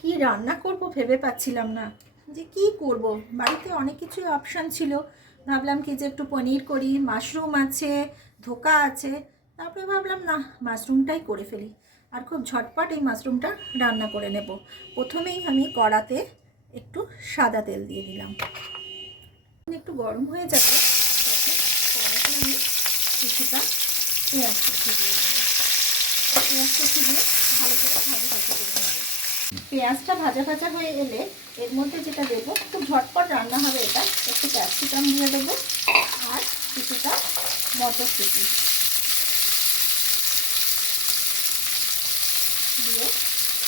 কি রান্না করব ভেবে পাচ্ছিলাম না। যে কি করব? বাড়িতে অনেক কিছু অপশান ছিল। ভাবলাম কি যে একটু পনির করি মাশরুম আছে, ধোকা আছে। তারপরে ভাবলাম, না মাশরুমটাই করে ফেলি। আর খুব ঝটপট এই মাশরুমটা রান্না করে নেব। প্রথমেই আমি কড়াতে একটু সাদা তেল দিয়ে দিলাম। একটু গরম হয়ে যাবে কিছুটা পেঁয়াজ কুচি দিয়ে পেঁয়াজ কুচি দিয়ে ভালো করে ভাজা ভাজা করে নেব পেঁয়াজটা ভাজা ভাজা হয়ে এলে এর মধ্যে যেটা দেবো, খুব ঝটপট রান্না হবে এটা, একটু ক্যাপসিকাম দিয়ে দেবো আর কিছুটা মটরশুঁটি দিয়ে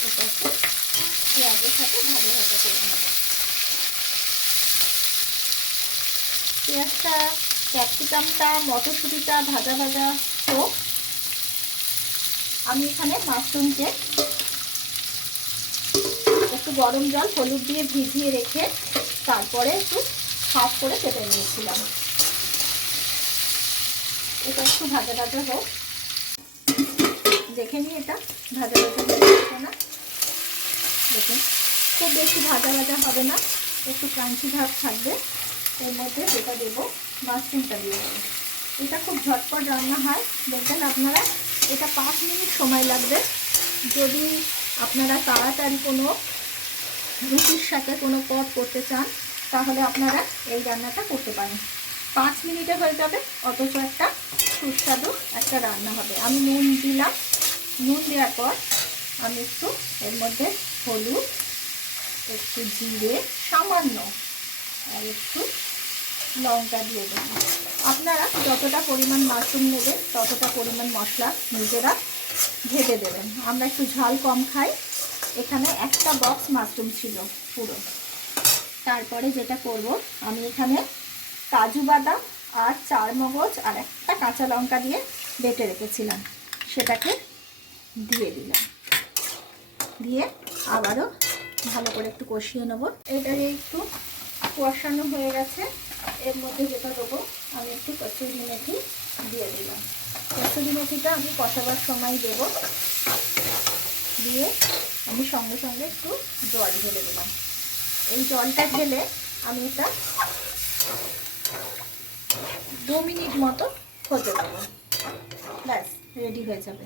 এটা একটু পেঁয়াজের সাথে ভাজা ভাজা করে নেব। পেঁয়াজটা ক্যাপসিকামটা মটরশুঁটিটা ভাজা ভাজা হোক, আমি এখানে মাশরুমকে একটু গরম জল হলুদ দিয়ে ভিজিয়ে রেখে তারপরে একটু হাফ করে কেটে নিয়েছিলাম। এটা একটু ভাজা ভাজা হোক। দেখে নিই এটা ভাজা ভাজা হয়ে না দেখুন, খুব বেশি ভাজা ভাজা হবে না, একটু ক্রাঞ্চি ভাব থাকবে। এর মধ্যে যেটা দেবো মাশরুমটা দিয়ে দেবো। এটা খুব ঝটপট রান্না হয়। দেখবেন আপনারা, এটা পাঁচ মিনিট সময় লাগবে। যদি আপনারা তাড়াতাড়ি কোনো রুটির সাথে কোনো পদ করতে চান, তাহলে আপনারা এই রান্নাটা করতে পারেন। পাঁচ মিনিটে হয়ে যাবে, অথচ একটা সুস্বাদু একটা রান্না হবে। আমি নুন দিলাম। নুন দেওয়ার পর আমি একটু এর মধ্যে হলুদ, একটু জিরে, সামান্য আর একটু লঙ্কা দিয়ে দেবো। আপনারা যতটা পরিমাণ মাশরুম নেবেন, ততটা পরিমাণ মশলা নিজেরা ভেজে দেবেন। আমরা একটু ঝাল কম খাই এখানে একটা বক্স মাশরুম ছিল পুরো। তারপরে যেটা করব, আমি এখানে কাজু বাদাম আর চার মগজ আর একটা কাঁচা লঙ্কা দিয়ে বেটে রেখেছিলাম। সেটাকে দিয়ে দিলাম। দিয়ে আবারও ভালো করে একটু কষিয়ে নেব। এটাকে একটু কষানো হয়ে গেছে। এর মধ্যে যেটা দেবো, আমি একটু কচুরি মেথি দিয়ে দিলাম। কচুরি মেথিটা আমি কষাবার সময় দেবো। দিয়ে আমি সঙ্গে সঙ্গে একটু জল ঢেলে দিলাম এই জলটা ঢেলে আমি এটা দু মিনিট মতো হতে দেবো। ব্যাস রেডি হয়ে যাবে।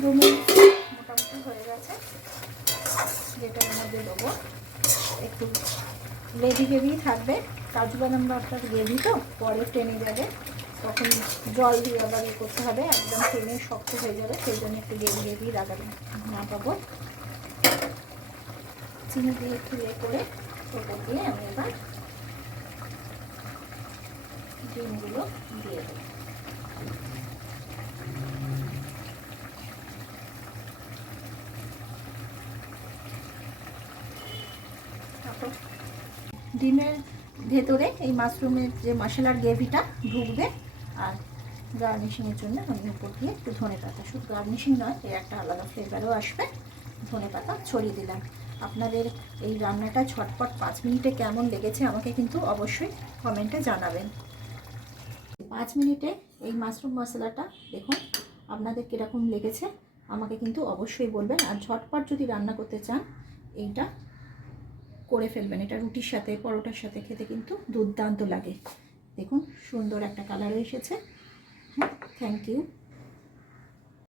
দু মিনিট মোটামুটি হয়ে গেছে। যেটার মধ্যে দেবো। একটু গ্রেভি গ্রেভি থাকবে। কাজু বাদাম আপনার গ্রেভি তো, পরে টেনে যাবে। তখন জল দিয়ে আবার ইয়ে করতে হবে, একদম টেনে শক্ত হয়ে যাবে, সেই জন্য একটু গ্রেভি গ্রেভি লাগাবে না পাবো চিনি দিয়ে একটু ইয়ে করে ওটা দিয়ে আমি এবার ডিমগুলো দিয়ে দেবো। ডিমের ভেতরে এই মাশরুমের যে মশলার গ্রেভিটা ঢুকবে আর গার্নিশিংয়ের জন্য আমি উপর দিয়ে একটু ধনে পাতা শুধু গার্নিশিং নয়, এর একটা আলাদা ফ্লেভারও আসবে। ধনে পাতা ছড়িয়ে দিলাম। আপনাদের এই রান্নাটা ছটপট পাঁচ মিনিটে কেমন লেগেছে আমাকে কিন্তু অবশ্যই কমেন্টে জানাবেন। পাঁচ মিনিটে এই মাশরুম মশলাটা দেখুন, আপনাদের কীরকম লেগেছে আমাকে কিন্তু অবশ্যই বলবেন। আর ঝটপট যদি রান্না করতে চান, এইটা করে ফেলবেন। এটা রুটির সাথে, পরোটার সাথে খেতে কিন্তু দুর্দান্ত লাগে। দেখুন সুন্দর একটা কালার এসেছে। হ্যাঁ থ্যাংক ইউ